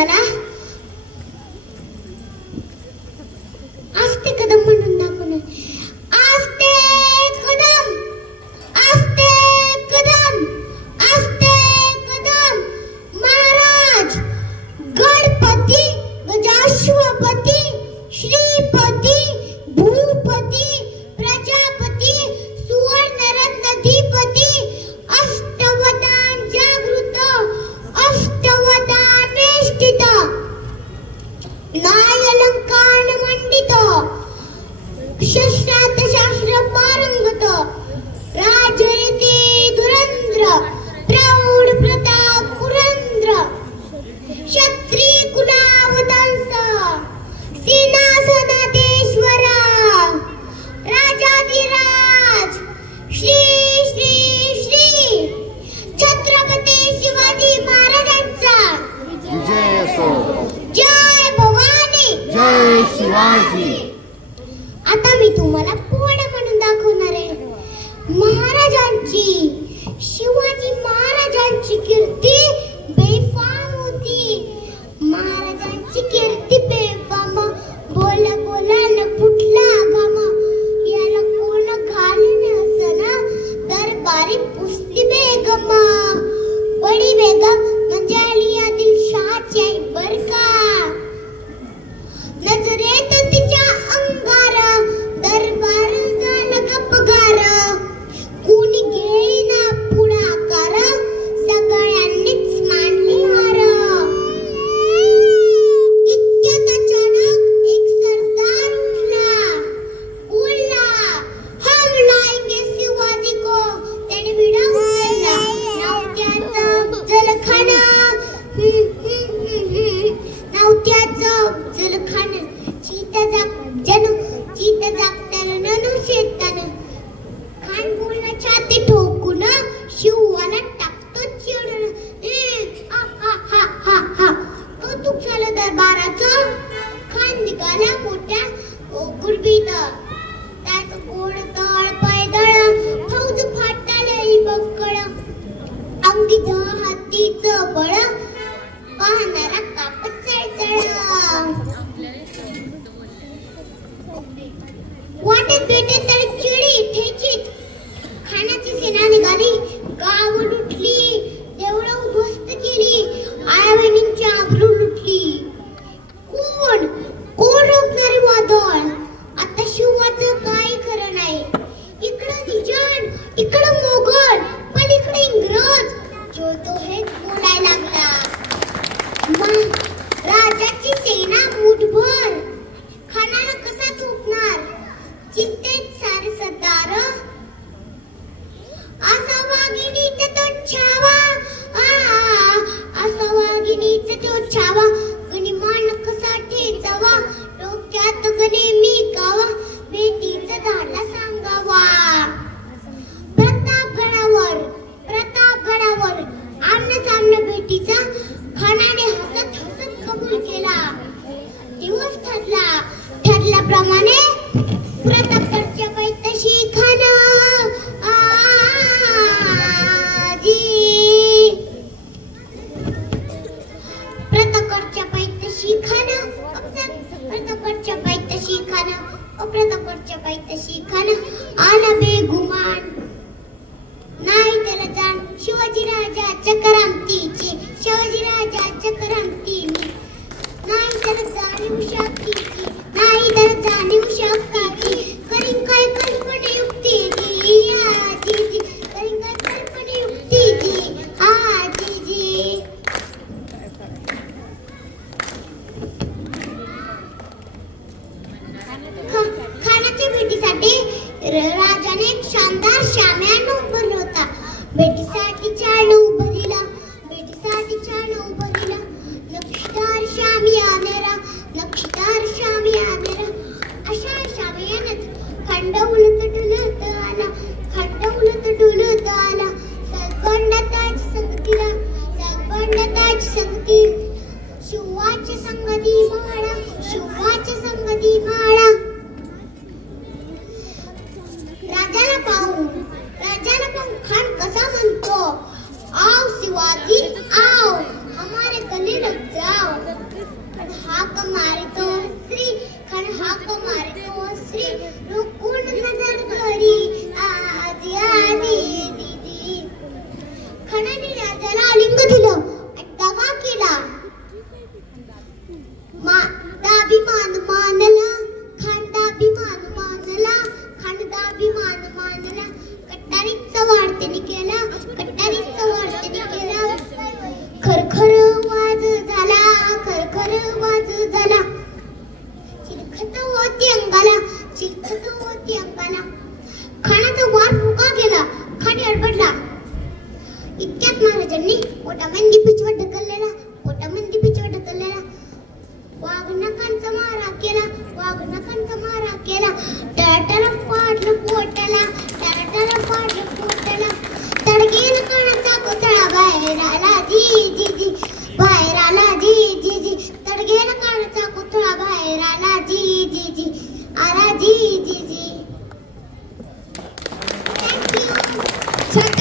तुम्हाला आस्ते कदम म्हणून दाखवणार. आस्ते कदम, आस्ते कदम, आस्ते कदम. महाराज गणपती, गजाश्वपती, श्रीपती, भूपती, प्रजापती, सुवर्णरत्नधिपती, अष्टवदान जागृत, अष्टवदान वेष्टित, नायलंकार मंडित, शस्त्रार्थ शास्त्र पारंगत, राजरीती धुरंध्र, प्रौढ प्रताप पुरंद्र, क्षत्रिय कुलावतंस, सिंहासनाधीश्वर, राजाधिराज, श्री श्री श्री छत्रपती शिवाजी महाराजांचा विजय असो. जय भवानी, जय शिवाजी. आता मी तुम्हाला पोवाडा म्हणून दाखवणार आहे. महाराजांची, शिवाजी महाराजांची कीर्ती बेफाम होती. महाराजांची कीर्ती बेफाम. बोला बोला न फुटला गाम, याला कोण घालीन असना दरबारी पुसली बेगम. बडी बेगम म्हणजे अली आदिलशाहची आई बर का. नजरेत तिच्या पोटामध्ये पिचवट ढकललेला, पोटामध्ये पिचवट ढकललेला. वाघनखांचा मारा केला, वाघनखांचा मारा केला. टरटर पाडलं पोटाला, टरटर पाडलं पोटाला. तडगेन कानाचा कोथळा बाहेर आला जी जी जी, बाहेर आला जी जी जी. तडगेन कानाचा कोथळा बाहेर आला जी जी जी, आला जी जी जी. थँक्यू.